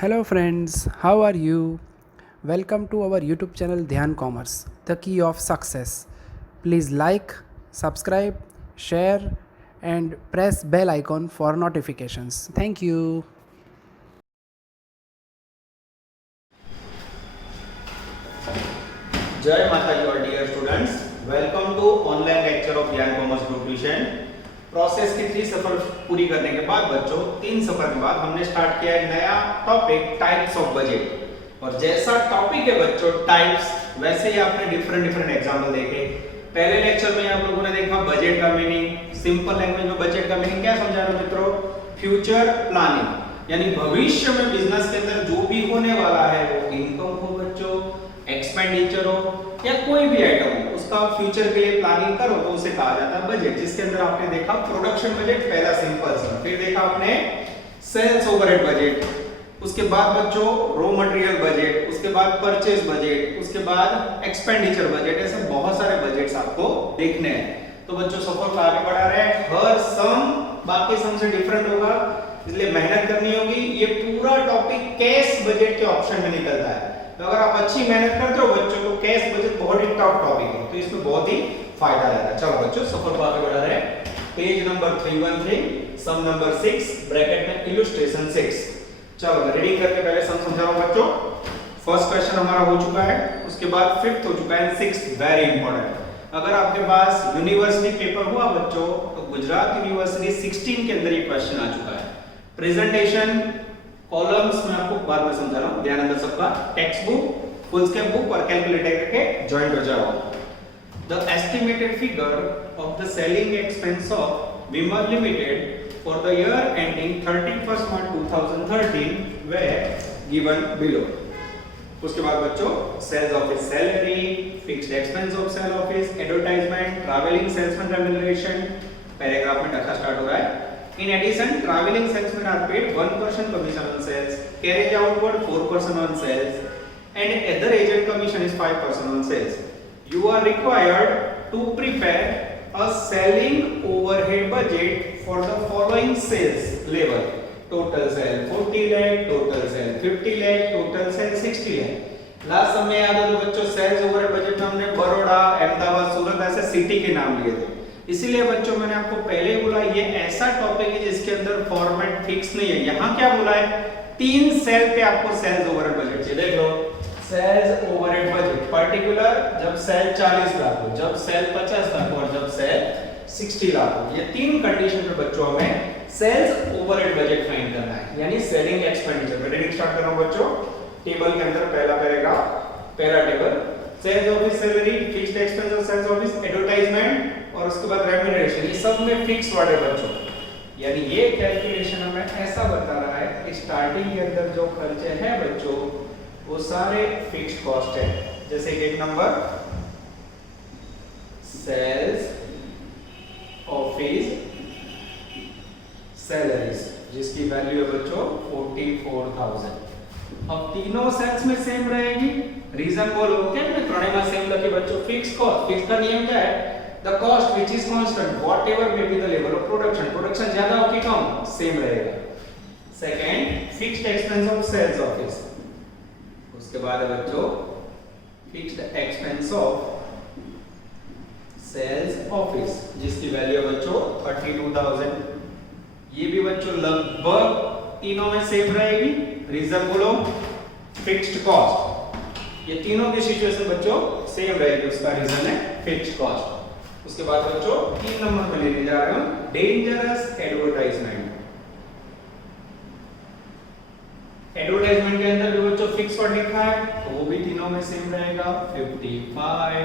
Hello, friends, how are you? Welcome to our YouTube channel Dhyan Commerce, the key of success. Please like, subscribe, share, and press bell icon for notifications. Thank you. जय माता दी और dear students, welcome to online lecture of Gyan commerce group tuition. Process की 3 सफर पूरी करने के बाद बच्चों 3 सफर के बाद हमने स्टार्ट किया है नया टॉपिक टाइप्स ऑफ बजट। और जैसा टॉपिक है बच्चों टाइप्स, वैसे ही आपने डिफरेंट एग्जांपल देखे। पहले लेक्चर में आप लोगों ने देखा बजट का मीनिंग, सिंपल लैंग्वेज में बजट का मीनिंग क्या समझा रहा हूं मित्रों, फ्यूचर प्लानिंग, यानी भविष्य में बिजनेस के अंदर जो भी होने वाला है वो इनकम हो बच्चों, एक्सपेंडिचर हो या कोई भी आइटम हो, उसका फ्यूचर के लिए प्लानिंग करो तो उसे कहा जाता है बजट। जिसके अंदर आपने देखा प्रोडक्शन बजट पहला सिंपल सा, फिर देखा आपने सेल्स ओवरहेड बजट, उसके बाद बच्चों रॉ मटेरियल बजट, उसके बाद परचेज बजट, उसके बाद एक्सपेंडिचर बजट। ऐसे बहुत सारे बजट्स आपको देखने हैं। तो बच्चों सफर को आगे बढ़ा रहे हैं। हर सम बाकी सम से डिफरेंट होगा, इसलिए मेहनत करनी होगी। ये पूरा टॉपिक कैश बजट के ऑप्शन में निकलता है। तो अगर आप अच्छी मेहनत करते हो बच्चों तो कैश बजट बहुत ही टॉप टॉपिक है, तो इसमें बहुत ही फायदा रहेगा। चलो बच्चों सफर को आगे बढ़ा रहे हैं। पेज नंबर 313, सम नंबर 6, ब्रैकेट में इलस्ट्रेशन 6। चलो मैं रीडिंग करके पहले सम समझा रहा हूं बच्चों। फर्स्ट क्वेश्चन हमारा हो चुका है, उसके बाद फिफ्थ हो चुका है, सिक्स्थ वेरी इंपॉर्टेंट। अगर आपके पास यूनिवर्सिटी पेपर हुआ बच्चों तो गुजरात यूनिवर्सिटी 16 के अंदर ये क्वेश्चन आ चुका है। प्रेजेंटेशन कॉलम्स में आपको बाद में समझा रहा हूं, ध्यान अंदर सबका। Text book, foolscap book और कैलकुलेटर करके ज्वाइन हो जाओ। The estimated figure of the selling expense of Vimal limited for the year ending 31st March 2013 were given below। उसके बाद बच्चों sales office salary, fixed expense of sale office, advertisement, travelling salesman remuneration, paragraph में ढका start हो रहा है। In addition, traveling salesmen are paid 1% commission on sales, carriage outward 4% on sales, and other agent commission is 5% on sales. You are required to prepare a selling overhead budget for the following sales level: total sale 40 lakh, total sale 50 lakh, total sale 60 lakh। Last समय याद हो तो बच्चों sales overhead budget में हमने बड़ौदा, अहमदाबाद, सूरत ऐसे city के नाम लिए थे। इसीलिए बच्चों मैंने आपको पहले ही बोला ये ऐसा टॉपिक है जिसके अंदर फॉर्मेट फिक्स नहीं है। यहाँ क्या बोला है, 3 सेल पे आपको सेल्स ओवरहेड बजट चाहिए। देख लो सेल्स ओवरहेड बजट पर्टिकुलर जब सेल 40 लाख हो, जब सेल 50 लाख हो और जब सेल 60 लाख हो। ये 3 कंडीशन पे बच्चों हमें सेल्स ओवरहेड बजट फाइंड करना है, यानी सेलिंग एक्सपेंडिचर। रीडिंग स्टार्ट कर रहा हूं बच्चों। टेबल के अंदर पहला पैराग्राफ, पहला table sales office salary, fixed expense of sales office, advertisement और उसके बाद रेम्यूनरेशन, ये सब में फिक्स वर्ड है बच्चों। यानी ये कैलकुलेशन हमें ऐसा बता रहा है कि स्टार्टिंग के अंदर जो खर्चे हैं बच्चों वो सारे फिक्स्ड कॉस्ट है। जैसे कि एक नंबर सेल्स ऑफिस सैलरीज जिसकी वैल्यू है बच्चों 44,000। अब तीनों सेल्स में सेम रहेगी। रीजन बोलो क्या है, त्रणेमा सेम लगे बच्चों। फिक्स कॉस्ट, फिक्स का नियम क्या है, the cost which is constant whatever may be the level of production. Production ज्यादा हो कि कम, सेम रहेगा। Second fixed expense of sales office, उसके बाद है बच्चों fixed expense of sales office जिसकी वैल्यू है बच्चों 32,000। ये भी बच्चों लगभग तीनों में सेम रहेगी। रीजन बोलो फिक्स्ड कॉस्ट, ये तीनों की सिचुएशन बच्चों सेम रहेगी, उसका रीजन है फिक्स्ड कॉस्ट। उसके बाद बच्चों 3 नंबर पे लेने जा रहे हूं डेंजरस एडवर्टाइजमेंट। एडवर्टाइजमेंट के अंदर भी बच्चों फिक्स वर्ड लिखा है तो वो भी तीनों में सेम रहेगा 55,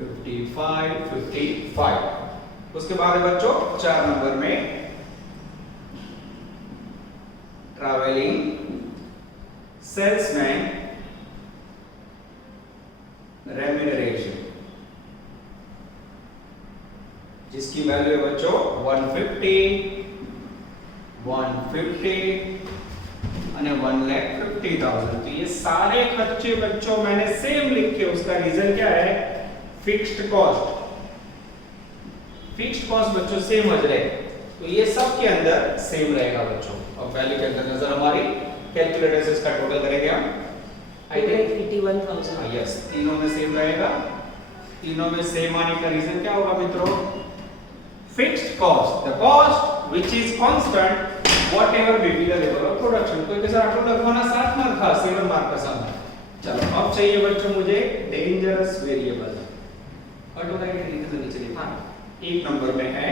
55, 55। उसके बाद है बच्चों 4 नंबर में ट्रैवलिंग सेल्समैन रेम्यूनरेशन जिसकी वैल्यू है बच्चों 150, 150 और 1,50,000। तो ये सारे खर्चे बच्चों मैंने सेम लिखे, उसका रीजन क्या है, फिक्स्ड कॉस्ट। फिक्स्ड कॉस्ट बच्चों सेम हो जाए तो ये सब के अंदर सेम रहेगा बच्चों। और वैल्यू के अंदर नजर हमारी कैलकुलेटर से इसका टोटल करेंगे हम। I think 81,000। यस, तीनों में सेम रहेगा। तीनों में सेम आने का रीजन क्या होगा मित्रों? Fixed cost, the cost which is constant whatever B B the level of production. कोई कैसा ऑटो लगवाना 7 मार्क का 7 मार्क का सम। चलो अब चाहिए बच्चों मुझे डेंजरस वेरिएबल। ऑटो का ये रीजन नीचे लिखा 1 नंबर में है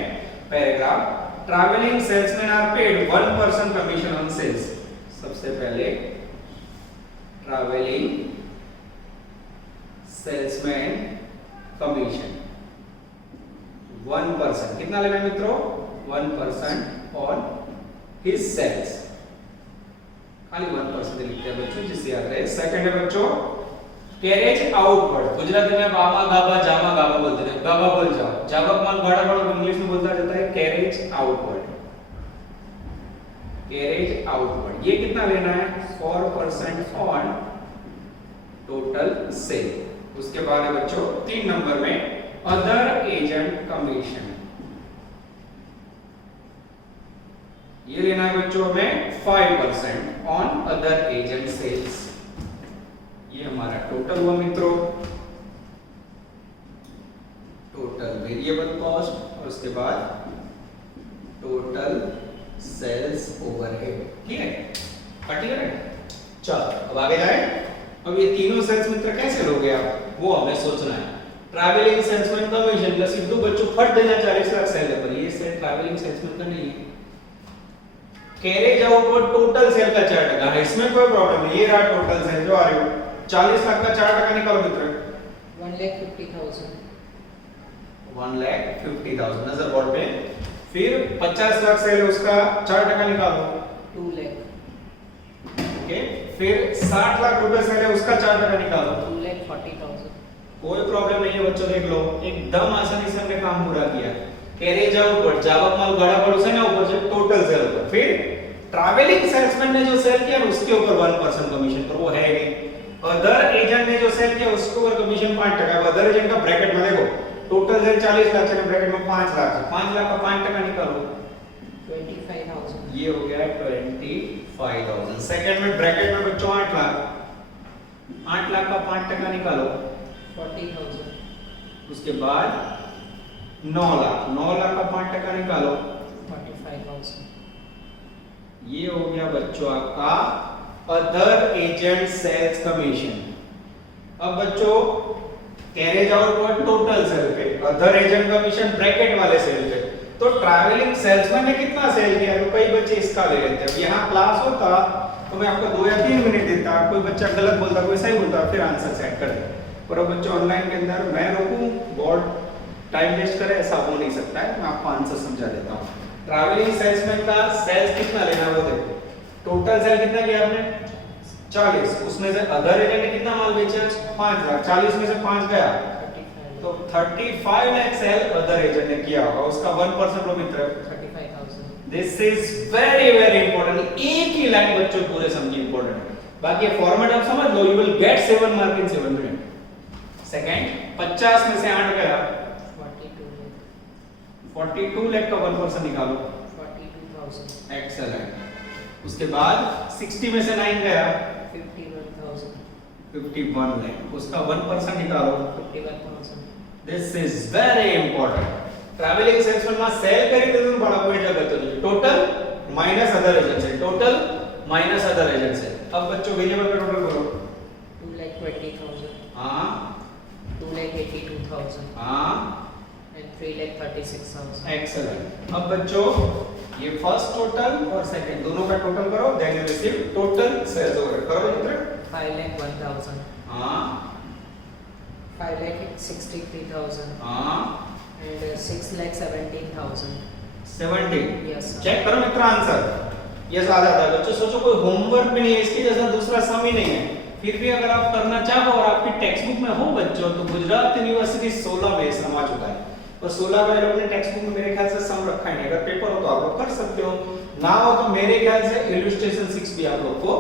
paragraph, travelling salesman are paid 1% commission on sales. सबसे पहले ट्रैवलिंग सेल्समैन कमीशन 1%, कितना लेना है मित्रों? 1% ऑन हिज सेल्स। खाली 1% लिखते हैं बच्चों, जिससे याद रहे। सेकंड है बच्चों कैरेज आउटवर्ड। गुजराती में बाबा गाबा जामा गाबा बोलते हैं, गाबा बोल जाओ, जावक माल बड़ा बड़ा इंग्लिश में बोलता जाता है कैरेज आउटवर्ड। कैरेज आउटवर्ड ये कितना लेना है? 4% ऑन टोटल सेल। उसके बाद है बच्चों 3 नंबर में अदर एजेंट कमीशन। ये लेना है बच्चों हमें 5% ऑन अदर एजेंट सेल्स। ये हमारा टोटल हुआ मित्रों, टोटल वेरिएबल कॉस्ट और उसके बाद टोटल सेल्स ओवरहेड। ठीक है, क्लियर है? चलो अब आगे जाए। अब ये तीनों सेल्स मित्र कैसे लोगे आप, वो हमें सोचना है। Travelling salesman commission plus Sidhu बच्चों फट देना 40 लाख सेल पर, ये सेल ट्रैवलिंग सेल्समैन का नहीं है। कैरेज आउटवर्ड टोटल सेल का 4% है, इसमें कोई प्रॉब्लम नहीं। ये रहा टोटल सेल जो आ रही हो 40 लाख का 4% निकालो मित्र। 1,50,000। 1,50,000 नजर बोर्ड पे। फिर 50 लाख सेल है उसका 4% निकालो 2 लाख। ओके, फिर 60 लाख रुपए सेल है उसका 4% निकालो 2,40,000। कोई प्रॉब्लम नहीं है बच्चों, देख लो एकदम आसानी से हमने काम पूरा किया। कैरेज आउटवर्ड जावक माल गड़ा पड़ोस है ना ऊपर से टोटल सेल पर, फिर ट्रैवलिंग सेल्समैन ने जो सेल किया उसके ऊपर 1% कमीशन पर, वो है नहीं। अदर एजेंट ने जो सेल किया उसके ऊपर कमीशन 5% है। अदर एजेंट का ब्रैकेट में देखो टोटल सेल 40 लाख है, ब्रैकेट में 5 लाख है, 5 लाख का 5% निकालो 25,000। ये हो गया 25,000। सेकंड में ब्रैकेट में बच्चों 8 लाख, 8 लाख का 5% निकालो 40,000। उसके बाद 9 लाख, 9 लाख का 5% निकालो 45,000। ये हो गया बच्चों आपका अदर एजेंट सेल्स कमीशन। अब बच्चों कैरेज आउटवर्ड टोटल सेल पे, अदर एजेंट कमीशन ब्रैकेट वाले सेल पे। तो ट्रैवलिंग सेल्समैन ने कितना सेल किया? तो कई बच्चे इसका ले लेते हैं। यहाँ क्लास होता तो मैं आपको 2 या 3 मिनट देता, कोई बच्चा गलत बोलता कोई सही बोलता, फिर आंसर सेट कर दे। पर अब बच्चों ऑनलाइन के अंदर मैं रोकूं बोर्ड टाइम वेस्ट करे, ऐसा हो नहीं सकता है। मैं आपको आंसर समझा देता हूँ। ट्रैवलिंग सेल्समैन का सेल्स कितना लेना वो देखो, टोटल सेल कितना किया आपने 40, उसमें से अदर एजेंट ने कितना माल बेचा 5 लाख, 40 में से 5 गया 35,000। तो 35 लाख सेल अदर एजेंट ने किया होगा, उसका 1% लो मित्र 35,000। This is very very important. एक ही लाइन बच्चों पूरे समझिए इंपॉर्टेंट है, बाकी फॉर्मेट आप समझ लो, you will get 7 mark in 7 minute. Second 50 में से 8 गया 42 लाख का 1% निकालो 42,000। एक्सेलेंट। उसके बाद 60 में से 9 गया 51,000। 51 लाख, उसका 1% निकालो 51,000। This is very important. Travelling salesman में सेल करी तो बड़ा पॉइंट लगता है टोटल माइनस अदर एजेंट से, टोटल माइनस अदर एजेंट से। अब बच्चों वेरिएबल का टोटल करो 2,20,000। हां 2,82,000। हां and 3,36,000। एक्सेलेंट। अब बच्चों ये फर्स्ट टोटल और सेकंड दोनों का टोटल करो, then you receive total sales over. करो मित्र 5,01,000। हां 5,63,000 हां and 6,17,000। 70। Yes, sir. चेक करो मित्र आंसर, ये आ जाता है। बच्चों सोचो कोई होमवर्क भी नहीं है, इसके जैसा दूसरा सम ही नहीं है, फिर भी अगर आप करना चाहो और आपकी टेक्स्ट बुक में हो बच्चों तो गुजरात यूनिवर्सिटी 16 में सम आ चुका है। और 16 में लोगों ने टेक्स्ट बुक में मेरे ख्याल से सम रखा है, अगर पेपर हो तो आप लोग कर सकते हो, ना हो तो मेरे ख्याल से इलस्ट्रेशन 6 भी आप लोग को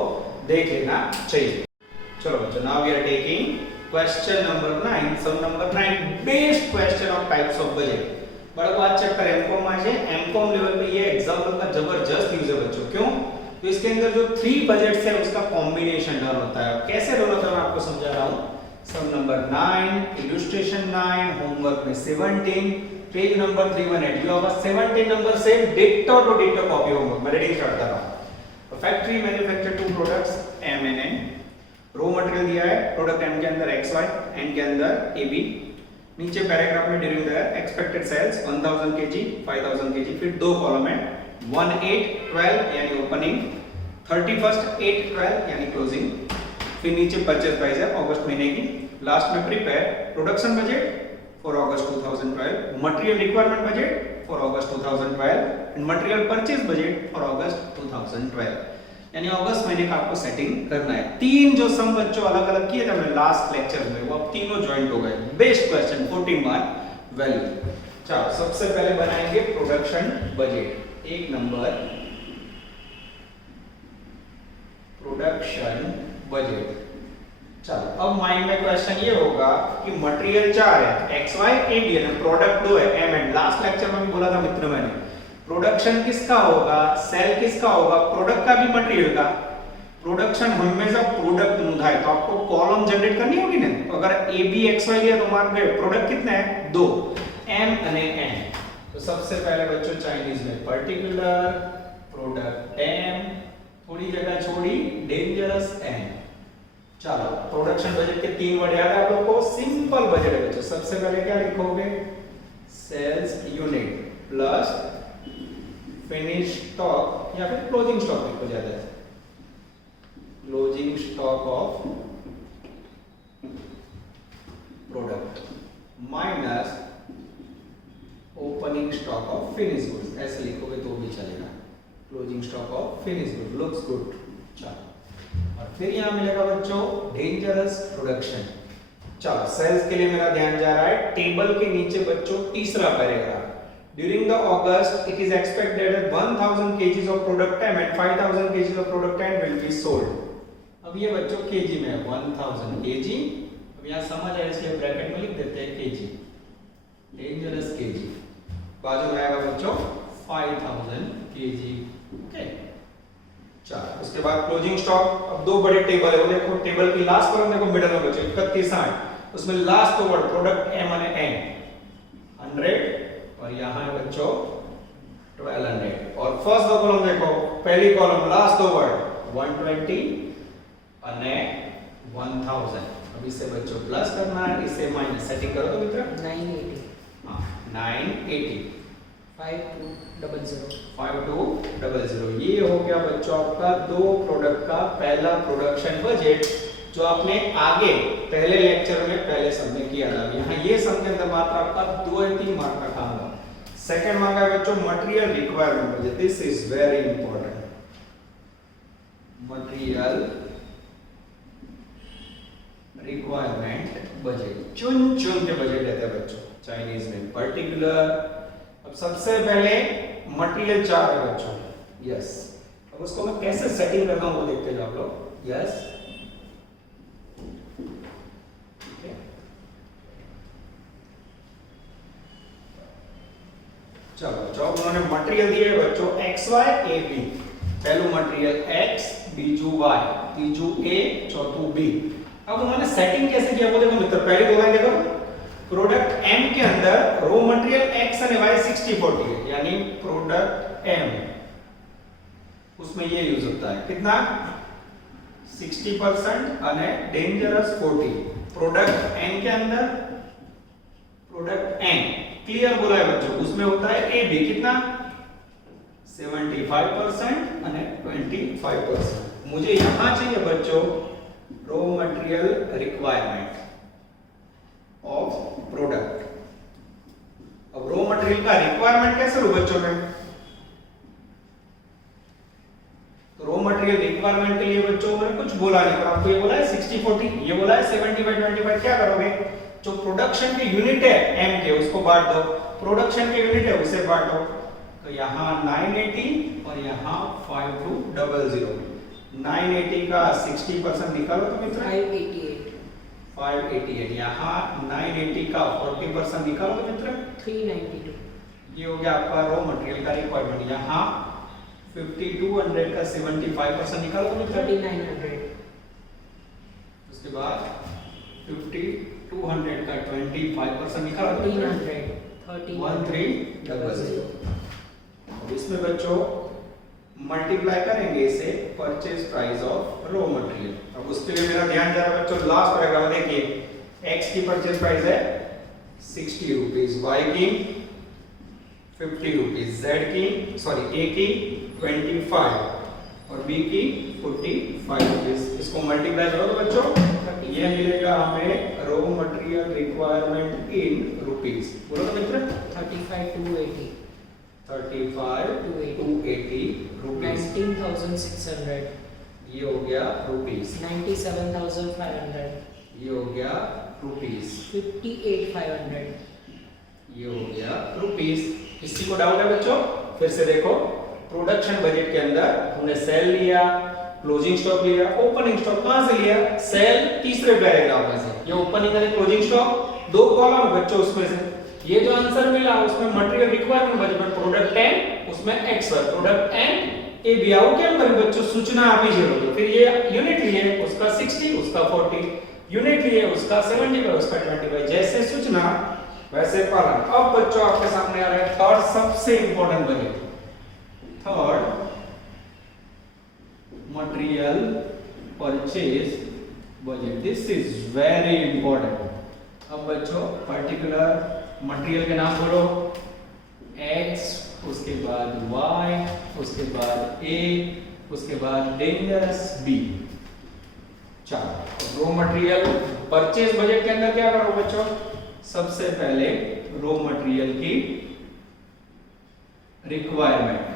देख लेना चाहिए। चलो बच्चों, now we are taking question number 9, sum number 9, best question of types of budget. बड़ा बात चैप्टर एमकॉम आज है, एमकॉम लेवल पे ये एग्जाम्पल का जबरदस्त यूज है बच्चों। क्यों? तो इसके अंदर जो 3 बजट्स है उसका कॉम्बिनेशन डन होता है। कैसे डन होता है मैं आपको समझा रहा हूं। सम नंबर 9, इलस्ट्रेशन 9, होमवर्क में 17, पेज नंबर 318। जो होगा 17 नंबर से ditto to ditto copy homework. मैं रीडिंग स्टार्ट कर रहा हूं। Factory manufacture 2 products M and N। Raw material दिया है प्रोडक्ट M के अंदर XY, N के अंदर AB। नीचे पैराग्राफ में during the expected sales 1000 kg, 5000 kg। फिर 2 कॉलम है 1, 8, 12 यानी ओपनिंग, 31st 8, 12 यानी क्लोजिंग। फिर नीचे परचेज प्राइस है अगस्त महीने की। लास्ट में prepare production budget for August 2012, material requirement budget for August 2012 and material purchase budget for August 2012। यानी अगस्त महीने का आपको सेटिंग करना है। 3 जो सम बच्चों अलग अलग किए थे हमने लास्ट लेक्चर में, वो अब तीनों ज्वाइंट हो गए। Best question 14 mark value. चलो सबसे पहले बनाएंगे प्रोडक्शन बजट। एक नंबर प्रोडक्शन बजट। चलो अब माइंड में क्वेश्चन ये होगा कि मटेरियल 4 है XY AB है, प्रोडक्ट 2 है M एंड। लास्ट लेक्चर में भी बोला था मित्र मैंने, प्रोडक्शन किसका होगा, सेल किसका होगा, प्रोडक्ट का भी मटेरियल का। प्रोडक्शन हमेशा प्रोडक्ट નું થાય तो आपको कॉलम जनरेट करनी होगी ना। तो अगर AB XY लिया तो मान गए प्रोडक्ट कितने हैं 2, M અને N। तो सबसे पहले बच्चों चाइनीज में पर्टिकुलर प्रोडक्ट M, थोड़ी जगह छोड़ी डेंजरस N। चलो प्रोडक्शन बजट के 3 वर्ड याद है आप लोगों को। सिंपल बजट है बच्चों। सबसे पहले क्या लिखोगे, sales unit plus finish stock या फिर क्लोजिंग स्टॉक लिखो ज्यादा है। Closing stock of product minus opening stock of finish goods. ऐसे लिखोगे तो भी चलेगा। Closing stock of finish good looks good. चलो और फिर यहां मिलेगा बच्चों डेंजरस प्रोडक्शन। चलो सेल्स के लिए मेरा ध्यान जा रहा है टेबल के नीचे बच्चों तीसरा paragraph. During the August, it is expected that 1000 kg of product M and 5000 kg of product N will be sold. अब ये बच्चों kg में है 1000 kg। अब यहाँ समझ आए इसलिए ब्रैकेट में लिख देते हैं kg, डेंजरस kg। बाजू में आएगा बच्चों 5000 kg। ओके चलो उसके बाद क्लोजिंग स्टॉक। अब 2 बड़े टेबल है, वो देखो टेबल की लास्ट कॉलम देखो मिडिल में बच्चों 3160, उसमें लास्ट वर्ड प्रोडक्ट M અને N 100 और यहाँ है बच्चों 1200। और फर्स्ट 2 कॉलम देखो, पहली कॉलम लास्ट 2 वर्ड 120 અને 1000। अब इसे बच्चों प्लस करना है, इसे माइनस। सेटिंग करो तो मित्र 980 हां 980 5200 5200। ये हो गया बच्चों आपका 2 प्रोडक्ट का पहला प्रोडक्शन बजट जो आपने आगे पहले लेक्चर में पहले सबने किया था। यहाँ ये सम के अंदर मात्र आपका 2 या 3 मार्क का काम होगा। सेकंड मांगा है बच्चों material requirement budget. This is very important. Material requirement budget चुन चुन के बजट लेते हैं बच्चों चाइनीज में पर्टिकुलर। अब सबसे पहले मटेरियल 4 है बच्चों। यस अब उसको मैं कैसे सेटिंग करता हूं वो देखते हैं आप लोग। यस चलो जो उन्होंने मटेरियल दिए बच्चों XY AB। पहलू material X, Biju Y, Teeju A, चौथू B। अब उन्होंने सेटिंग कैसे किया वो देखो मित्र। पहली 2 लाइन देखो, प्रोडक्ट M के अंदर रॉ मटेरियल X और Y 60-40 है, यानी प्रोडक्ट M उसमें ये यूज होता है कितना 60% और डेंजरस 40। प्रोडक्ट N के अंदर प्रोडक्ट N क्लियर बोला है बच्चों, उसमें होता है AB कितना 75% और 25%। मुझे यहां चाहिए बच्चों raw material requirement of product. अब रॉ मटेरियल का रिक्वायरमेंट कैसे लो बच्चों में, तो रॉ मटेरियल रिक्वायरमेंट के लिए बच्चों मैंने कुछ बोला नहीं, पर आपको ये बोला है 60-40, ये बोला है 70/25। क्या करोगे, जो प्रोडक्शन के यूनिट है M के उसको बांट दो, प्रोडक्शन के यूनिट है उसे बांट दो। तो यहाँ 980 और यहाँ 5200। 980 का 60% निकालो तो मित्र 588। यहाँ 980 का 40% निकालो तो मित्र 392। ये हो गया आपका रॉ मटेरियल का रिक्वायरमेंट। यहाँ 5200 का 75% निकालो तो मित्र 3900, उसके बाद 5200 का 25% निकालो तो मित्र 1300। अब इसमें बच्चों मल्टीप्लाई करेंगे इसे purchase price of raw material. अब उसके लिए मेरा ध्यान जा रहा है बच्चों लास्ट पैराग्राफ देखिए x की परचेज प्राइस है 60 रुपीस, y की 50 रुपीस, z की a की 25 और b की 45 रुपीस। इसको मल्टीप्लाई करो तो बच्चों ये मिलेगा हमें raw material requirement in rupees. बोलो तो मित्र 35,280, 35,280 रुपीस। 19,600, ये हो गया रुपीस, 97,500, ये हो गया रुपीस, 58,500, ये हो गया रुपीस। किसी को डाउट है बच्चों? फिर से देखो प्रोडक्शन बजट के अंदर हमने सेल लिया, क्लोजिंग स्टॉक लिया, ओपनिंग स्टॉक कहां से लिया? सेल तीसरे पैराग्राफ में से। ये ओपनिंग और क्लोजिंग स्टॉक दो कॉलम बच्चों उसमें से। ये जो आंसर मिला उसमें मटेरियल रिक्वायरमेंट बजट में प्रोडक्ट 10 उसमें x पर प्रोडक्ट n ए बियाओ के अंदर बच्चों सूचना आप ही जरूर दो। फिर ये यूनिट लिए उसका 60 उसका 40, यूनिट लिए उसका 75 उसका 25, जैसे सूचना वैसे पालन। अब बच्चों आपके सामने आ रहा है थर्ड सबसे important budget, third material purchase budget. This is very important. अब बच्चों पर्टिकुलर मटेरियल के नाम बोलो, x, उसके बाद y, उसके बाद a, उसके बाद डेंजरस b। चलो रॉ मटेरियल परचेज बजट के अंदर क्या करो बच्चों? सबसे पहले रॉ मटेरियल की रिक्वायरमेंट,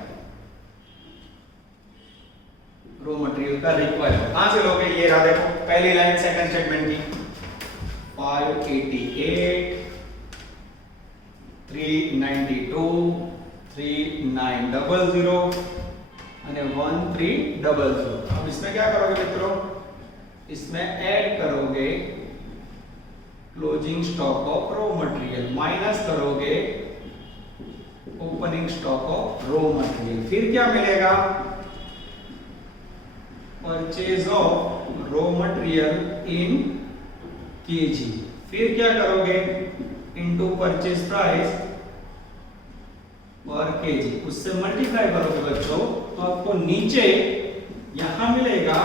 रॉ मटेरियल का रिक्वायरमेंट कहां से लोगे? ये रहा देखो पहली लाइन सेकंड स्टेटमेंट की 588 392 3900 અને 1300। अब इसमें क्या करोगे मित्रों? इसमें ऐड करोगे closing stock of raw material, minus करोगे opening stock of raw material. फिर क्या मिलेगा? Purchase of raw material in KG. फिर क्या करोगे? Into purchase price per KG, उससे मल्टीप्लाई करोगे बच्चों तो आपको नीचे यहां मिलेगा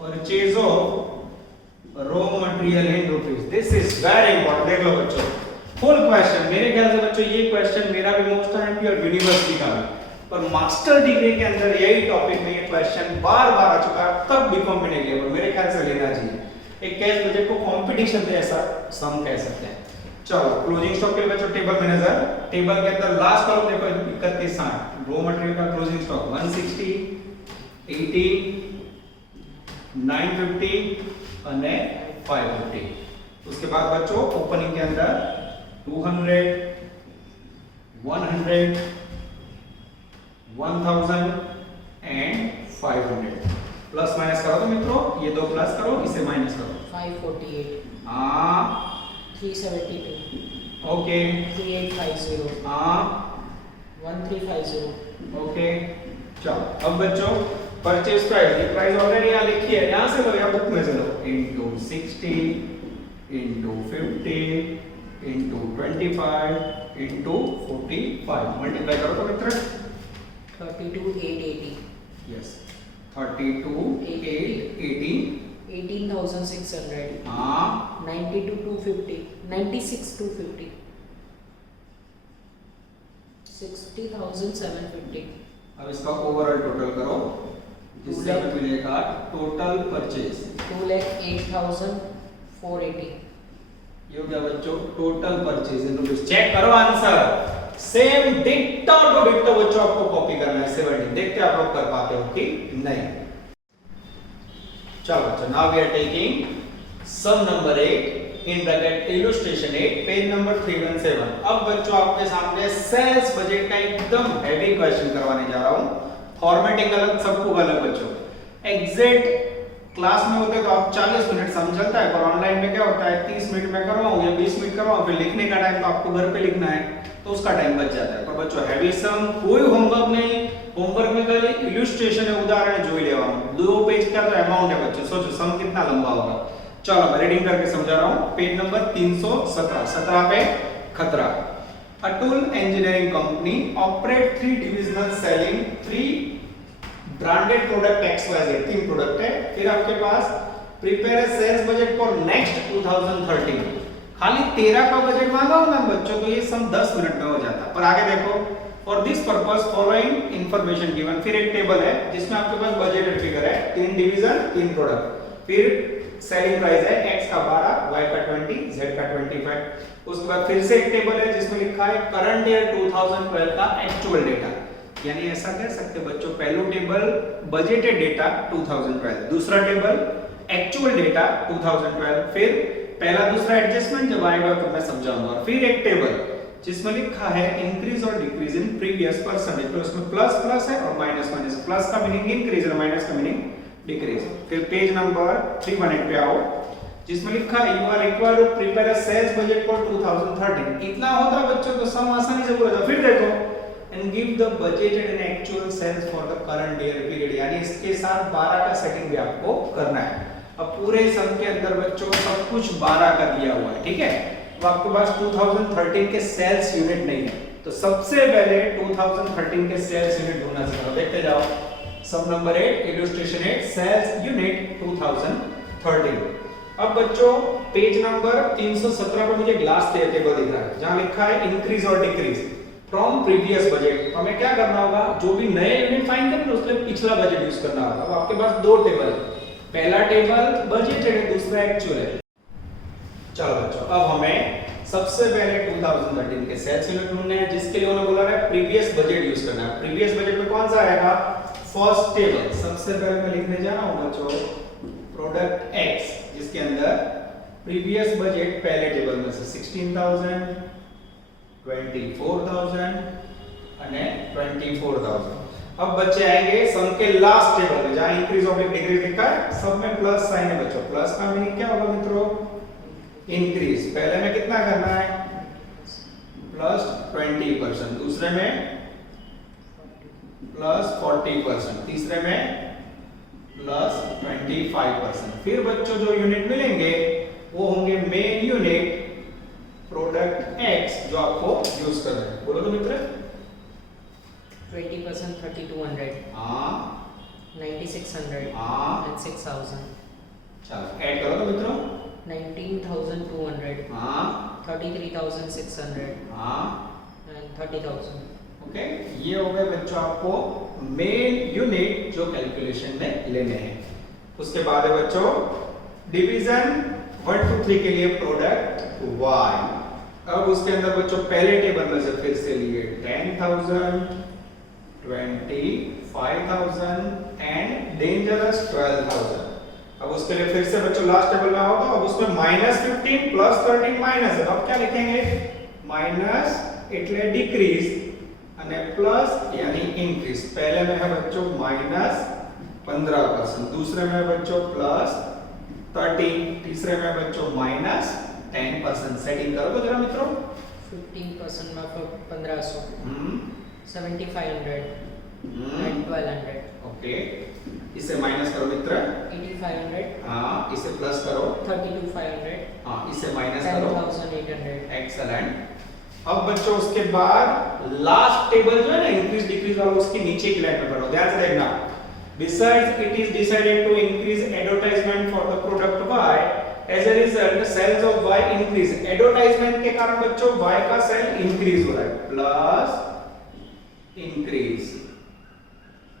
purchase of raw material in rupees. This is very important. देख लो बच्चों फुल क्वेश्चन, मेरे ख्याल से बच्चों ये क्वेश्चन मेरा भी मोस्ट टाइम और यूनिवर्सिटी का भी, पर मास्टर डिग्री के अंदर यही टॉपिक में ये क्वेश्चन बार बार आ चुका है, तब बीकॉम में नहीं लिया, पर मेरे ख्याल से लेना चाहिए। एक कैश बजट को कंपटीशन पे ऐसा सम कह सकते हैं। चलो क्लोजिंग स्टॉक के लिए बच्चों टेबल में नजर, टेबल के अंदर लास्ट कॉलम देखो 3160, रॉ मटेरियल का क्लोजिंग स्टॉक 160 80 950 અને 550। उसके बाद बच्चों ओपनिंग के अंदर 200 100 1000 एंड 500। प्लस माइनस करो तो मित्रों ये दो प्लस करो, इसे माइनस करो। 548, हाँ 372, ओके 3850, हाँ 1350, ओके। चलो अब बच्चों परचेज प्राइस, ये प्राइस ऑलरेडी यहाँ लिखी है, यहाँ से लो या बुक में से लो, into 60 into 50 into 25 into 45, multiply करो तो मित्र 32,880, यस 32,880, 18,600, हाँ 92,250, 96,250, 60,750। अब इसका ओवरऑल टोटल करो, जिससे हमें मिलेगा टोटल परचेज 2,08,480। ये हो गया बच्चों total purchase in rupees. Check करो answer, same ditto to ditto बच्चों आपको कॉपी करना है 70। देखते हैं आप लोग कर पाते हो कि नहीं। चलो बच्चों now we are taking sum number 8 in bracket illustration 8 page number 317। अब बच्चों आपके सामने सेल्स बजट का एकदम हेवी क्वेश्चन करवाने जा रहा हूं। फॉर्मेटिंग अलग, सबको अलग बच्चों। एग्जैक्ट क्लास में होते तो आप 40 मिनट समझता है, पर ऑनलाइन में क्या होता है 30 मिनट में करवाऊं या 20 मिनट करवाऊं, फिर लिखने का टाइम तो आपको घर पे लिखना है। तो उसका टाइम बच जाता है। पर बच्चों हैवी सम कोई होमवर्क नहीं, होमवर्क में खाली इलस्ट्रेशन है, उदाहरण जोई लेવાનું। 2 पेज का तो अमाउंट है बच्चों, सोचो सम कितना लंबा होगा। चलो मैं रीडिंग करके समझा रहा हूं। पेज नंबर 317, 17 पे खतरा। Atul engineering company operate 3 divisional selling 3 branded product XYZ, 3 product है। फिर आपके पास prepare sales budget for next 2013। खाली 13 का बजट मांगा हो ना बच्चों, तो ये सम 10 मिनट में हो जाता। पर आगे देखो, for this purpose following information given. फिर एक टेबल है जिसमें आपके पास बजटेड फिगर है, 3 डिवीजन 3 प्रोडक्ट। फिर सेलिंग प्राइस है x का 12, y का 20, z का 25। उसके बाद फिर से एक टेबल है जिसमें लिखा है करंट ईयर 2012 का एक्चुअल डेटा। यानी ऐसा कह सकते बच्चों, पहला टेबल बजटेड डेटा 2012, दूसरा टेबल एक्चुअल डेटा 2012, फिर पहला दूसरा एडजस्टमेंट जब आएगा तो मैं समझाऊंगा। फिर एक टेबल जिसमें लिखा है इंक्रीज और डिक्रीज इन प्रीवियस परसेंटेज, तो उसमें प्लस प्लस है और माइनस माइनस। प्लस का मीनिंग इंक्रीज और माइनस का मीनिंग डिक्रीज। फिर पेज नंबर 318 पे आओ, जिसमें लिखा है you are required to prepare a sales budget for 2013। इतना होता बच्चों तो सम आसानी से पूरा। फिर देखो, and give the budgeted and actual sales for the current year period, यानी इसके साथ 12 का सेटिंग भी आपको करना है। अब पूरे सम के अंदर बच्चों सब कुछ 12 का दिया हुआ है, ठीक है। तो आपके पास 2013 के सेल्स यूनिट नहीं है, तो सबसे पहले 2013 के सेल्स यूनिट ढूंढना सीखो। देखते जाओ। सम नंबर 8 इलस्ट्रेशन 8 सेल्स यूनिट 2013। अब बच्चों पेज नंबर 317 पे मुझे ग्लास टेबल दिख रहा है जहां लिखा है इंक्रीज और डिक्रीज फ्रॉम प्रीवियस बजट। तो हमें क्या करना होगा, जो भी नए यूनिट फाइंड करेंगे उसके लिए पिछला बजट यूज करना होगा। अब आपके पास 2 टेबल है, पहला टेबल बजटेड है, दूसरा एक्चुअल है। चलो बच्चों, अब हमें सबसे पहले 2013 के सेल्स यूनिट ढूंढने हैं, जिसके लिए उन्होंने बोला है प्रीवियस बजट यूज करना है। प्रीवियस बजट में कौन सा आएगा, फर्स्ट टेबल। सबसे पहले मैं लिखने जा रहा हूं बच्चों प्रोडक्ट X, जिसके अंदर प्रीवियस बजट पहले टेबल में से 16,000, 24,000 અને 24,000। अब बच्चे आएंगे सम के लास्ट टेबल में जहां इंक्रीज और डिक्रीज लिखा है, सब में प्लस साइन है बच्चों। प्लस का मीनिंग क्या होगा मित्रों, इंक्रीज। पहले में कितना करना है, प्लस 20%, दूसरे में प्लस 40%, तीसरे में प्लस 25%। फिर बच्चों जो यूनिट मिलेंगे वो होंगे मेन यूनिट प्रोडक्ट X, जो आपको यूज करना है। बोलो तो मित्र। 20% 3200, हाँ 9600 हाँ and 6000, चलो ऐड करो तो मित्रों। 19,200, हाँ 33,600 हाँ and 30,000। ओके, ये हो गए बच्चों आपको मेन यूनिट जो कैलकुलेशन में लेने हैं। उसके बाद है बच्चों डिवीजन 1 2 3 के लिए प्रोडक्ट Y। अब उसके अंदर बच्चों पहले टेबल में से फिर से लिए 10,000, 25,000 एंड डेंजरस 12,000। अब उसके लिए फिर से बच्चों लास्ट टेबल में आओ, तो अब उसमें -15 प्लस 13 माइनस है, तो अब क्या लिखेंगे, माइनस એટલે डिक्रीज અને प्लस यानी इंक्रीज। पहले में है बच्चों -15%, दूसरे में बच्चों प्लस 13, तीसरे में बच्चों -10%। सेटिंग करो तो जरा मित्रों। 15% में 1500, 7,500 and 1,200। ओके, इसे माइनस करो मित्र। 8,500, हाँ, इसे प्लस करो। 32,500, हाँ, इसे माइनस करो। 10,800। एक्सीलेंट। अब बच्चों उसके बाद लास्ट टेबल जो है ना इंक्रीज डिक्रीज वाला, उसके नीचे की लाइन में पढ़ो, ध्यान से देखना। Besides, it is decided to increase advertisement for the product Y. As a result, sales of Y increase. Advertisement के कारण बच्चों Y का सेल इंक्रीज हो रहा है, प्लस इंक्रीज।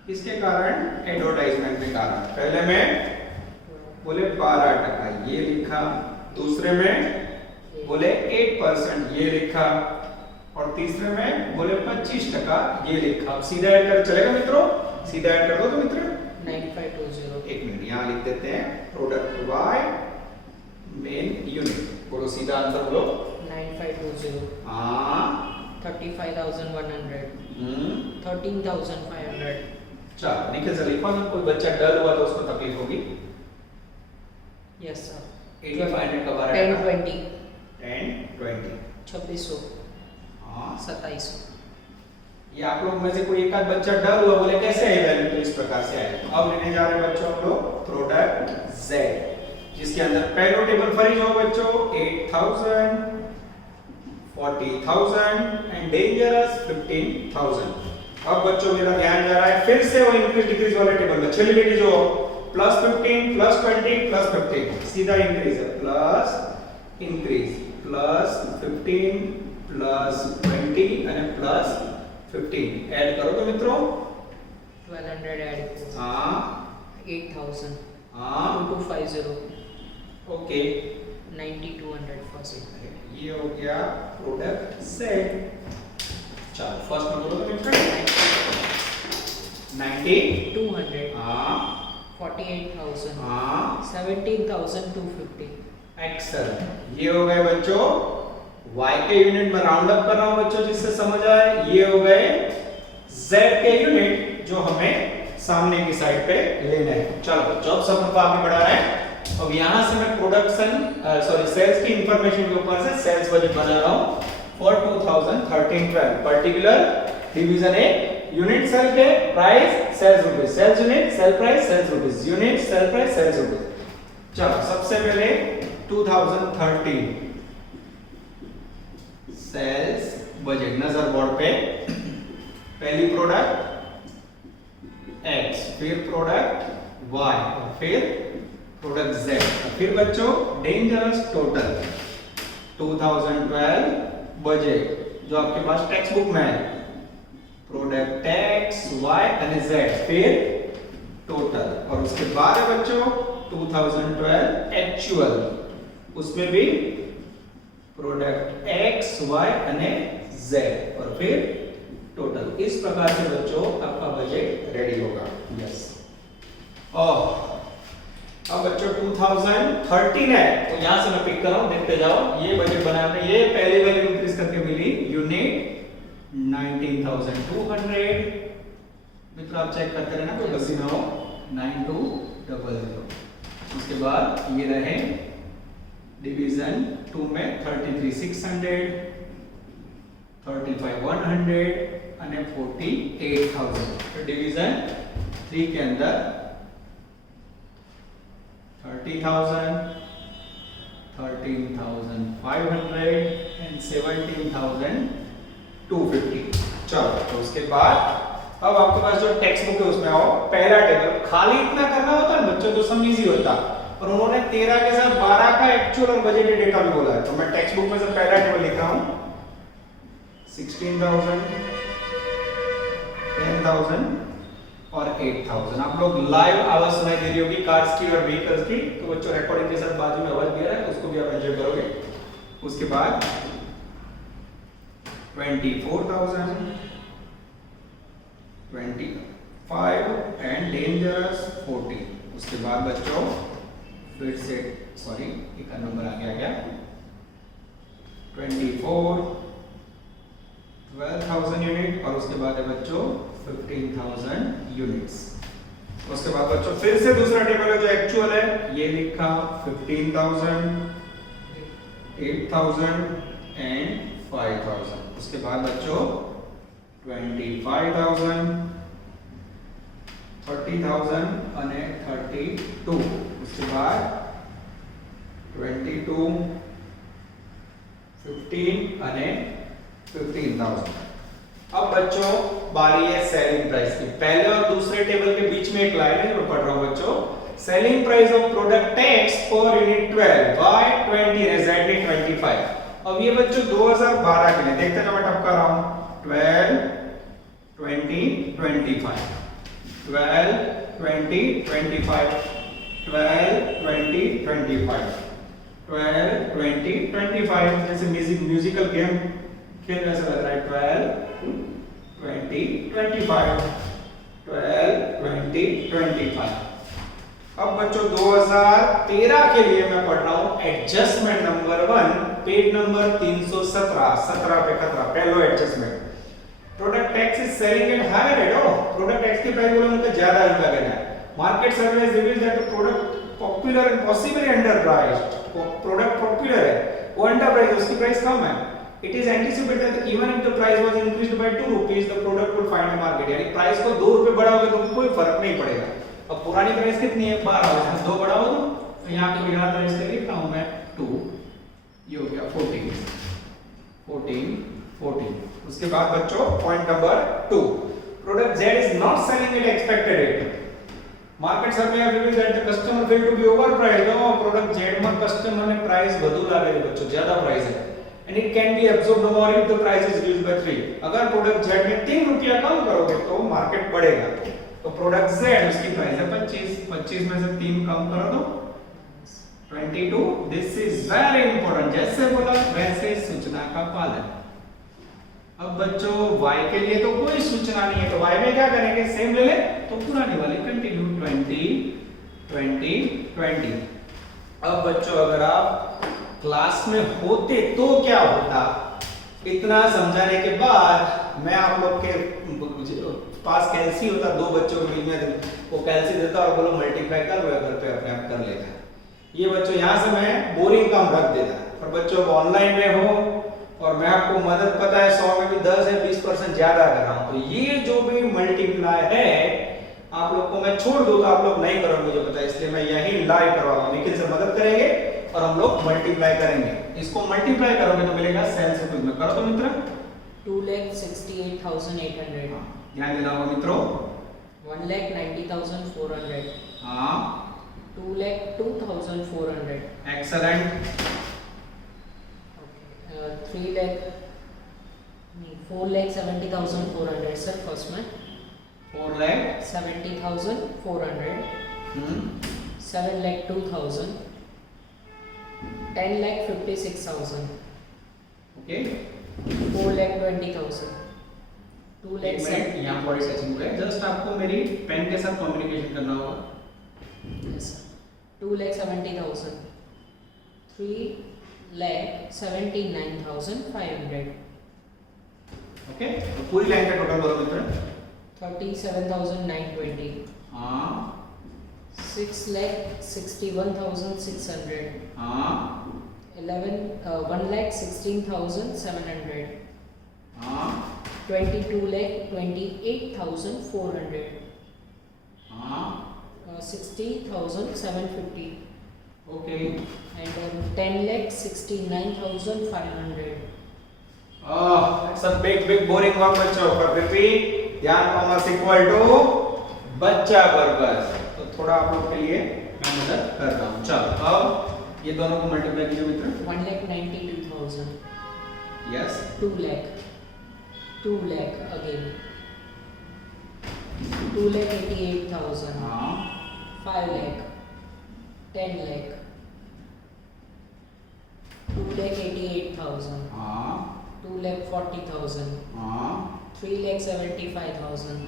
किसके कारण, एडवर्टाइजमेंट के कारण। पहले में बोले 12%, ये लिखा। दूसरे में बोले 8%, ये लिखा। और तीसरे में बोले 25%, ये लिखा। अब सीधा ऐड कर चलेगा मित्रों, सीधा ऐड कर दो तो मित्र। 9520। एक मिनट यहाँ लिख देते हैं प्रोडक्ट Y मेन यूनिट। बोलो सीधा आंसर बोलो। 9520, हाँ 35,100, 13,500। चलो निकल से लिखो ना, कोई बच्चा डर हुआ तो उसको तकलीफ होगी। Yes sir. 8500 का बार 1020, 10 20 2600। हाँ 2700। ये आप लोग में से कोई एक आध बच्चा डर हुआ, बोले कैसे है वैल्यू, तो इस प्रकार से आए। अब लेने जा रहे हैं बच्चों हम लोग प्रोडक्ट Z, जिसके अंदर पहला टेबल फरीज हो बच्चों 8000, 40,000 एंड डेंजरस 15,000। अब बच्चों मेरा ध्यान जा रहा है फिर से वो इंक्रीज डिक्रीज वाले टेबल में। चलिए बेटी जो +15 +20 +15 सीधा इंक्रीज है, प्लस इंक्रीज +15 +20 અને +15 ऐड करो तो मित्रों 1200 ऐड हाँ 8000 हाँ 2250 ओके 9200 फर्स्ट। ये हो गया प्रोडक्ट सेट। चलो फर्स्ट में बोलो तो मित्रों 90 200 हाँ 48,000 हाँ 17,250। एक्सेलेंट। ये हो गए बच्चों y के यूनिट में राउंड अप कर रहा हूं बच्चों जिससे समझ आए। ये हो गए z के यूनिट जो हमें सामने की साइड पे लेना है। चलो बच्चों अब सब को आगे बढ़ा रहे हैं। अब यहां से मैं प्रोडक्शन सेल्स की इंफॉर्मेशन के ऊपर से सेल्स बजट बना रहा हूं for 2013-12। Particular division A unit sale के price sales rupees, sales unit sale price sales rupees, unit sale price sales rupees. चलो सबसे पहले 2013 सेल्स बजट नजर बोर्ड पे। पहली प्रोडक्ट X, फिर प्रोडक्ट Y और फिर प्रोडक्ट Z। फिर बच्चों डेंजरस टोटल 2012 बजट जो आपके पास टेक्स्ट बुक में है, प्रोडक्ट X, Y और Z, फिर टोटल। और उसके बाद है बच्चों 2012 एक्चुअल, उसमें भी प्रोडक्ट X, Y और Z और फिर टोटल। इस प्रकार से बच्चों आपका बजट रेडी होगा। यस और अब बच्चों 2013 है तो यहां से मैं पिक कर रहा हूं, देखते जाओ। ये बजट बनाने ये पहली वैल्यू इंक्रीज करके मिली यूनिट 19,200। मित्रों आप चेक करते रहना कोई गलती ना हो। 9200। उसके बाद ये रहे डिवीजन 2 में 33,600, 35,100 અને 48,000। तो डिवीजन 3 के अंदर 30,000, 13,500 एंड 17,250। चलो तो उसके बाद अब आपके पास जो टेक्स्ट बुक है उसमें आओ। पहला टेबल खाली इतना करना होता है बच्चों तो सब इजी होता, पर उन्होंने 13 के साथ 12 का एक्चुअल और बजटेड डेटा भी बोला है। तो मैं टेक्स्ट बुक में से पहला टेबल लिख रहा हूं 16,000, 10,000 और 8,000। आप लोग लाइव आवाज सुनाई दे रही होगी कार्स की और व्हीकल्स की, तो बच्चों रिकॉर्डिंग के साथ बाजू में आवाज दे रहा है उसको भी आप एंजॉय करोगे। उसके बाद 24,000, 25 एंड डेंजरस 40। उसके बाद बच्चों फिर से सॉरी एक नंबर आ गया 24, 12,000 यूनिट और उसके बाद है बच्चों 15,000 यूनिट्स। उसके बाद बच्चों फिर से दूसरा टेबल है जो एक्चुअल है, ये लिखा 15,000, 8,000 एंड 5,000। उसके बाद बच्चों 25,000, 30,000 અને 32। उसके बाद 22, 15 અને 15,000। अब बच्चों बारी है सेलिंग प्राइस की। पहले और दूसरे टेबल के बीच में एक लाइन है जो पढ़ रहा हूं बच्चों। Selling price of product X per unit 12 Y 20 Z 25। अब ये बच्चों 2012 के लिए देखते हैं मैं टपका रहा हूं 12 20 25 12 20 25 12 20 25 12 20 25। जैसे म्यूजिकल गेम खेल ऐसा लग रहा है 12 20 25 12 20 25। अब बच्चों 2013 के लिए मैं पढ़ रहा हूं एडजस्टमेंट नंबर 1 पेज नंबर 317 17 पे खतरा पहला adjustment. Product X is selling at higher rate. Product X की प्राइस बोले उनका ज्यादा इनका कहना है। Market survey reveals that the product popular and possibly under priced. Product popular है वो अंडर प्राइस, उसकी प्राइस कम है। It is anticipated that even if the price was increased by 2 rupees the product would find a market, यानी price को 2 रुपए बढ़ाओगे तो कोई फर्क नहीं पड़ेगा। अब पुरानी प्राइस कितनी है 12, इसमें 2 बढ़ाओ तो यहां पे याद है इसलिए लिख रहा हूं मैं 2, ये हो गया 14। उसके बाद बच्चों point number 2, product Z is not selling at expected rate. Market survey have revealed that the customer feel to be overpriced. Oh, product Z में कस्टमर ने प्राइस વધુ લાગેલી બચ્ચો, ज्यादा प्राइस है and it can be absorbed more if the price is reduced by 3. अगर product Z में 3 रुपया कम करोगे तो मार्केट बढ़ेगा। तो प्रोडक्ट Z उसकी प्राइस है 25 में से 3 कम करो तो 22। दिस इज वेरी इंपॉर्टेंट, जैसे बोला वैसे सूचना का पालन। अब बच्चों y के लिए तो कोई सूचना नहीं है, तो y में क्या करेंगे, सेम ले ले तो पुरानी वाली कंटिन्यू 20। अब बच्चों अगर आप क्लास में होते तो क्या होता, इतना समझाने के बाद मैं आप लोग के पास कैलसी होता, 2 बच्चों के बीच में वो कैलसी देता और बोलो मल्टीप्लाई कर लो, घर पे अपने आप कर लेता। ये बच्चों यहाँ से मैं बोरिंग काम रख देता, और बच्चों ऑनलाइन में हो और मैं आपको मदद पता है 100 में भी 10 है 20% ज्यादा कर रहा हूं, तो ये जो भी मल्टीप्लाई है आप लोग को मैं छोड़ दूं तो आप लोग नहीं करोगे मुझे पता है, इसलिए मैं यही लाइव करवाऊंगा। निखिल से मदद करेंगे और हम लोग मल्टीप्लाई करेंगे। इसको मल्टीप्लाई करोगे तो मिलेगा सेल से कुछ में करो तो मित्र 2,68,800। ध्यान देना होगा मित्रों। 1,90,400। हां 2,02,400। एक्सीलेंट। 4,70,400 सर फर्स्ट में 4,70,400 7,02,000 10,56,000 ओके 4,20,000 एक मिनट यहाँ बॉडी सेटिंग है, जस्ट आपको मेरी पेन के साथ कम्युनिकेशन करना होगा। 2,70,000 3,79,500 ओके तो पूरी लाइन का टोटल बोलो मित्र 37,920 हाँ 6,61,600 हाँ 1,16,700 हाँ 22,28,400 हाँ 60,750 okay and 10,69,500. It's a big boring work बच्चों, पर फिर भी ध्यान कॉमर्स इक्वल टू बच्चा पर्पस, तो थोड़ा आप लोग के लिए मैं मदद कर रहा हूँ। चलो अब ये दोनों को मल्टीप्लाई कीजिए मित्र 1,92,000 यस 2 lakh again 2,88,000 हाँ 5 lakh 10 lakh 2,88,000 हाँ 2,40,000 हाँ 3,75,000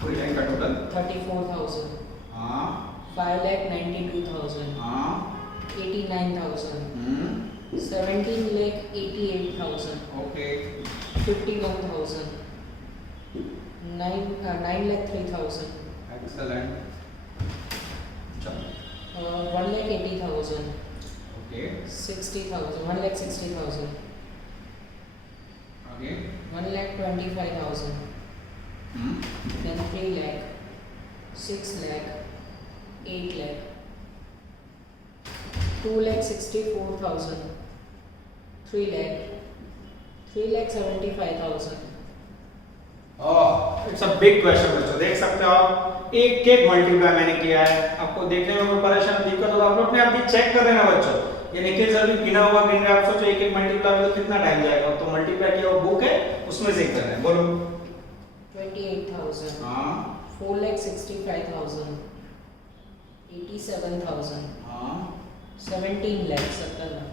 पूरी लाइन का टोटल 34,000 हाँ 5,92,000 हाँ 89,000 17,88,000 ओके 51,000 9,03,000 एक्सीलेंट चलो 1,80,000 ओके 60,000 1,60,000 आगे 1,25,000 then 3 lakh 6 lakh 8 lakh 2,64,000 3 lakh 3,75,000 it's a big question बच्चों, देख सकते हो आप एक एक मल्टीप्लाई मैंने किया है। आपको देखने में कोई परेशान दिक्कत हो तो आप अपने आप भी चेक कर लेना बच्चों। ये निखिल सर भी गिना हुआ गिन रहे हैं, आप सोचो एक एक मल्टीप्लाई में तो कितना टाइम जाएगा, तो मल्टीप्लाई किया हुआ बुक है उसमें से कर रहे हैं। बोलो 28,000 हां 4,65,000 87,000 हां 17 lakh 70 lakh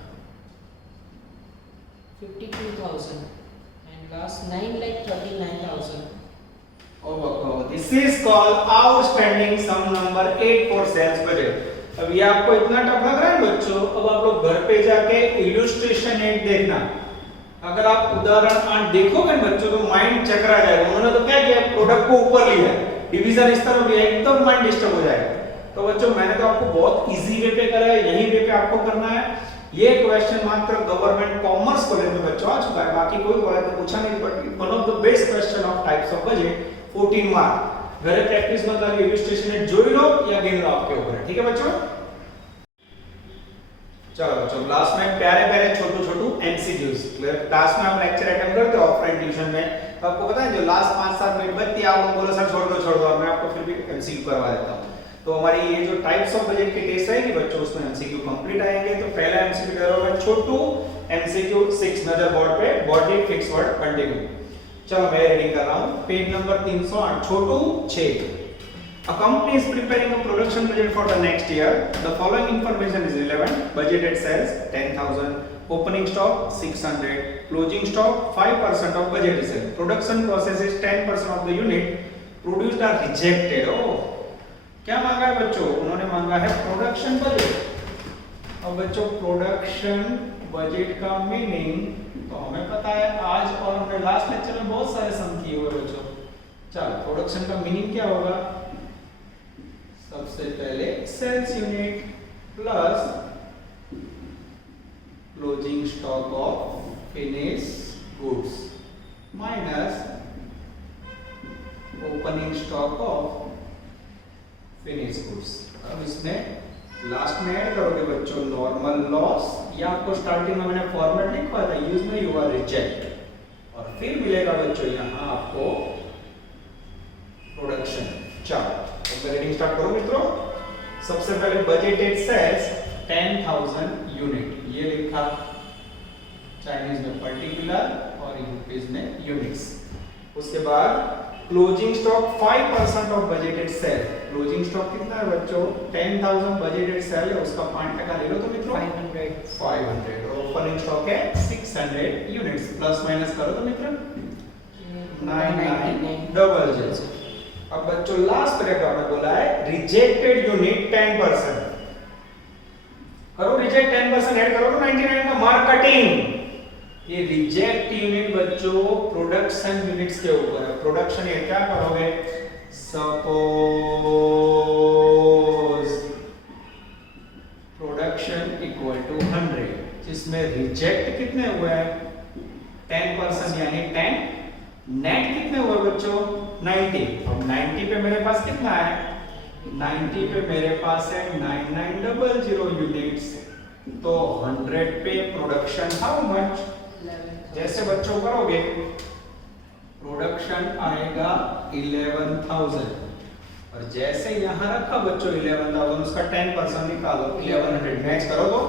52,000 and last 9,39,000 Oh, this is called outstanding sum number 8 for sales budget। अब ये आपको इतना टफ लग रहा है बच्चों, अब आप लोग घर पे जाके इलस्ट्रेशन 8 देखना। अगर आप उदाहरण 8 देखोगे बच्चों तो माइंड चकरा जाएगा। उन्होंने तो क्या किया, प्रोडक्ट को ऊपर लिया, डिवीजन इस तरफ लिया, एकदम माइंड डिस्टर्ब हो जाएगा। तो बच्चों मैंने तो आपको बहुत इजी वे पे करा है, यही वे पे आपको करना है। ये क्वेश्चन मात्र गवर्नमेंट कॉमर्स कॉलेज में बच्चों आ चुका है, बाकी कोई कॉलेज में पूछा नहीं, but one of the best question of types of budget 14 mark. घरे प्रैक्टिस में कर इलस्ट्रेशन ने જોઈ लो या गिन लो, आपके ऊपर है, ठीक है बच्चों। चलो बच्चों, क्लास में प्यारे प्यारे छोटू छोटू एमसीक्यूज, क्लास में हम लेक्चर अटेंड करते हैं ऑफलाइन ट्यूशन में, तो आपको पता है जो लास्ट 5-7 मिनट बचती है आप लोग बोलो सर छोड़ दो, और मैं आपको फिर भी एमसीक्यू करवा देता हूं। तो हमारी ये जो टाइप्स ऑफ बजट की टेस्ट रहेगी बच्चों, उसमें एमसीक्यू कंप्लीट आएंगे। तो पहला एमसीक्यू करोगे छोटू एमसीक्यू 6 नजर बोर्ड पे, बॉडी फिक्स वर्ड कंटिन्यू। चलो मैं रीडिंग कर रहा हूं, page number 308, Chhotu 6। A company is preparing a production budget for the next year. The following information is relevant. Budgeted sales 10,000, opening stock 600, closing stock 5% of budgeted sales. Production process is 10% of the unit produced are rejected. Oh, क्या मांगा है बच्चों? उन्होंने मांगा है production budget. अब बच्चों production budget का मीनिंग तो हमें पता है, आज और हमने लास्ट लेक्चर में बहुत सारे सम किए हुए बच्चों। चलो प्रोडक्शन का मीनिंग क्या होगा? सबसे पहले sales unit plus closing stock of finish goods minus opening stock of finish goods. अब इसमें लास्ट में ऐड करोगे बच्चों नॉर्मल लॉस, या आपको स्टार्टिंग में मैंने फॉर्मेट लिखवा था यूज में यू आर रिजेक्ट, और फिर मिलेगा बच्चों यहां आपको प्रोडक्शन। चलो तो रीडिंग स्टार्ट करो मित्रों। सबसे पहले बजटेड सेल्स 10,000 यूनिट, ये लिखा चाइनीज में पर्टिकुलर और इंग्लिश में यूनिट्स। उसके बाद closing stock 5% of budgeted sale. Closing stock कितना है बच्चों? 10,000 बजटेड सेल है, उसका 5% ले लो तो मित्रों 500। और ओपनिंग स्टॉक है 600 यूनिट्स, प्लस माइनस करो तो मित्रों 9900। अब बच्चों लास्ट पैराग्राफ आपने बोला है रिजेक्टेड यूनिट 10%, करो रिजेक्ट 10% ऐड करो तो 99 का मार्केटिंग। ये रिजेक्ट यूनिट बच्चों प्रोडक्शन यूनिट्स के ऊपर है। प्रोडक्शन ये क्या करोगे? सपोज प्रोडक्शन इक्वल टू 100, जिसमें रिजेक्ट कितने हुए हैं? 10% यानी 10, नेट कितने हुए बच्चों? 90। अब 90 पे मेरे पास कितना है? 90 पे मेरे पास है 9900 यूनिट्स, तो 100 पे प्रोडक्शन हाउ मच? जैसे बच्चों करोगे प्रोडक्शन आएगा 11,000, और जैसे यहां रखा बच्चों 11,000, उसका 10% निकालो 1100, मैच करो तो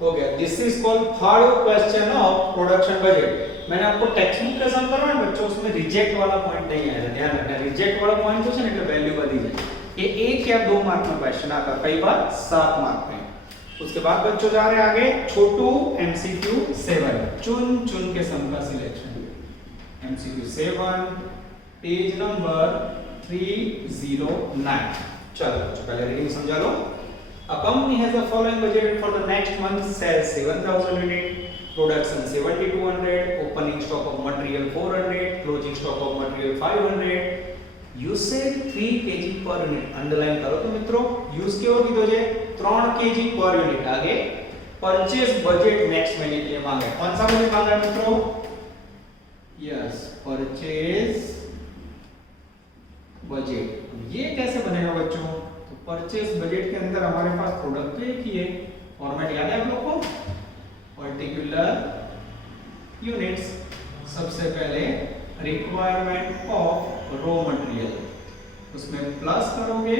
हो गया। This is called third question of production budget. मैंने आपको टेक्स्ट बुक का सम करवाया बच्चों, उसमें रिजेक्ट वाला पॉइंट नहीं आया, ध्यान रखना। रिजेक्ट वाला पॉइंट जो है ना वैल्यू बदली जाए, ये 1 या 2 मार्क में क्वेश्चन आता है, कई बार 7 मार्क में। उसके बाद बच्चों जा रहे हैं आगे, छोटू एमसीक्यू 7, चुन के सम का सिलेक्शन। MCQ 7 page number 309। चलो बच्चों पहले रीडिंग समझा लो। A company has the following budget for the next month: sales 7,000 unit, production 7,200, opening stock of material 400, closing stock of material 500, usage 3 kg per unit। Underline करो तो मित्रों use की होगी तो जे 3 kg पर यूनिट। आगे purchase budget next महीने के लिए मांगे, कौन सा बजट मांगा है मित्रों? Yes, purchase budget. ये कैसे बनेगा बच्चों? तो परचेज बजट के अंदर हमारे पास प्रोडक्ट तो एक ही है, फॉर्मेट याद है आप लोगों को? Particular units. सबसे पहले रिक्वायरमेंट ऑफ रॉ मटेरियल, उसमें प्लस करोगे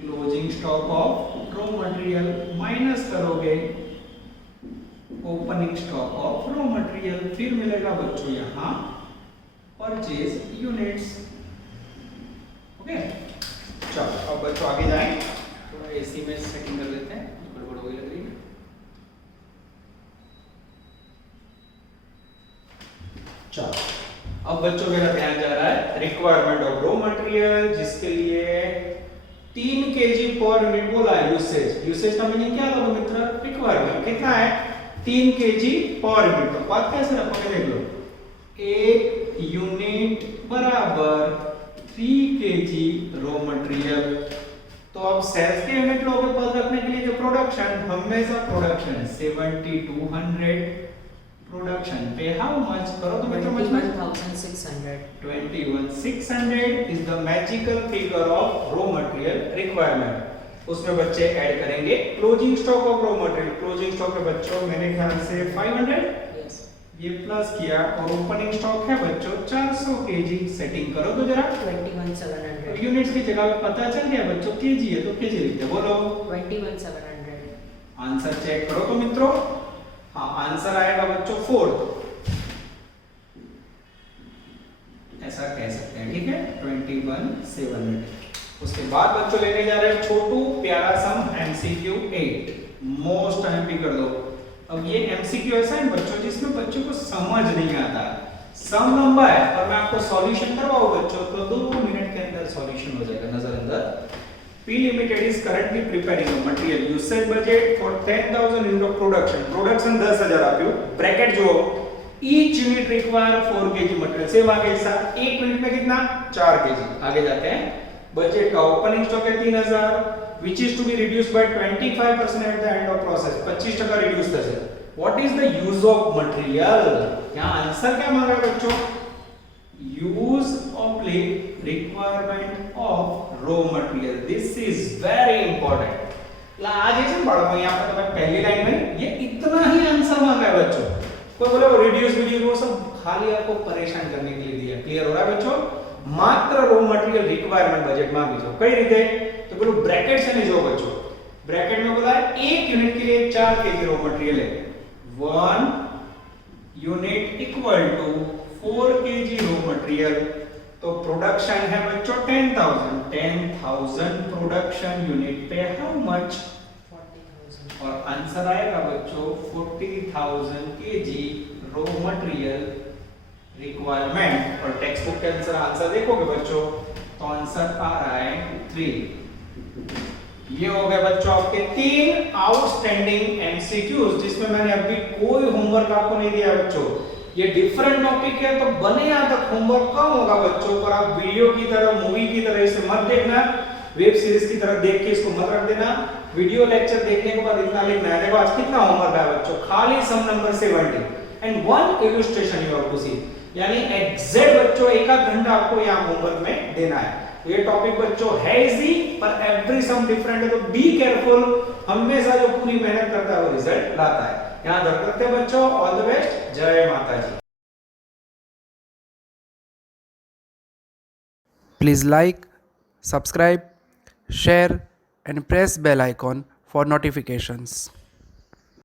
closing stock of raw material, minus करोगे opening stock of raw material, फिर मिलेगा बच्चों यहां परचेज यूनिट्स। ओके चलो अब बच्चों आगे जाएं, थोड़ा एसी में सेटिंग कर लेते हैं, गड़बड़ हो गई लग रही है। चलो अब बच्चों मेरा ध्यान जा रहा है रिक्वायरमेंट ऑफ रॉ मटेरियल, जिसके लिए 3 kg पर यूनिट बोला है। यूसेज का मीनिंग क्या होगा मित्र? रिक्वायरमेंट कितना है? 3 kg पर यूनिट। तो बात कैसे रखोगे देख लो, 1 यूनिट बराबर 3 kg रॉ मटेरियल। तो अब सेल्स के यूनिट लोगे पद रखने के लिए जो प्रोडक्शन, हमेशा प्रोडक्शन 7200 प्रोडक्शन पे हाउ मच करो तो मित्रों much 21,600. 21600 is the magical figure of raw material requirement. उसमें बच्चे ऐड करेंगे closing stock of raw material. Closing stock के बच्चों मेरे ख्याल से 500 Yes. ये प्लस किया और ओपनिंग स्टॉक है बच्चों 400 केजी। सेटिंग करो तो जरा 21,700. यूनिट्स की जगह पे पता चल गया बच्चों केजी है तो केजी लिखते बोलो। 21,700. आंसर चेक करो तो मित्रों, हाँ आंसर आएगा बच्चों 4, ऐसा कह सकते हैं, ठीक है 21,700। उसके बाद बच्चों लेने जा रहे हैं छोटू प्यारा सम एमसीक्यू 8। मोस्ट एमपी कर दो। अब ये एमसीक्यू ऐसा है बच्चों जिसमें बच्चों को समझ नहीं आता, सम लंबा है और मैं आपको सॉल्यूशन करवाऊं बच्चों तो 2 मिनट के अंदर सॉल्यूशन हो जाएगा नजर अंदर। P Limited is currently preparing a material usage budget for 10,000 unit of production. Production 10,000 आप्યું bracket जो each unit require 4 kg material। Same आगे ऐसा 1 यूनिट में कितना 4 kg। आगे जाते हैं, बजट का ओपनिंग स्टॉक है 3000 which is to be reduced by 25% at the end of process। 25% reduce थશે। What is the use of material? यहाँ आंसर क्या मांगा है बच्चों? Use of requirement of raw material। This is very important। आज ऐसे पढ़ो मैं यहाँ पर पहली लाइन में ये इतना ही आंसर मांगा है बच्चों। कोई बोले वो रिड्यूस वीडियो वो सब खाली आपको परेशान करने के लिए दिया। क्लियर हो रहा है बच्चों? मात्र रॉ मटेरियल रिक्वायरमेंट बजट मांगी जो कई रीते तो बोलो ब्रैकेट से नहीं जो बच्चों, ब्रैकेट में बोला है 1 यूनिट के लिए 4 केजी रॉ मटेरियल है। 1 unit equal to 4 kg raw material. तो प्रोडक्शन है बच्चों 10,000 प्रोडक्शन यूनिट पे हाउ मच 40,000. और आंसर आएगा बच्चों 40,000 केजी रॉ मटेरियल रिक्वायरमेंट। और टेक्स्ट बुक के आंसर देखोगे बच्चों तो आंसर आ रहा है 3। ये हो गए बच्चों आपके 3 आउटस्टैंडिंग एमसीक्यूज जिसमें मैंने अभी कोई होमवर्क आपको नहीं दिया बच्चों। ये डिफरेंट टॉपिक है तो बने यहाँ तक होमवर्क कम होगा बच्चों, पर आप वीडियो की तरह मूवी की तरह इसे मत देखना, वेब सीरीज की तरह देख के इसको मत रख देना। वीडियो लेक्चर देखने के बाद इतना लिखना है। देखो आज कितना होमवर्क है बच्चों, खाली sum number 70 and 1 illustration you have to see, यानी एग्जैक्ट बच्चों 1 घंटा आपको यहाँ होमवर्क में देना है। ये टॉपिक बच्चों है इजी पर एवरी सम डिफरेंट है तो बी केयरफुल। हमेशा जो पूरी मेहनत करता है वो रिजल्ट लाता है। यहाँ धर करते बच्चों, ऑल द बेस्ट, जय माता जी। Please like, subscribe, share and press bell icon for notifications.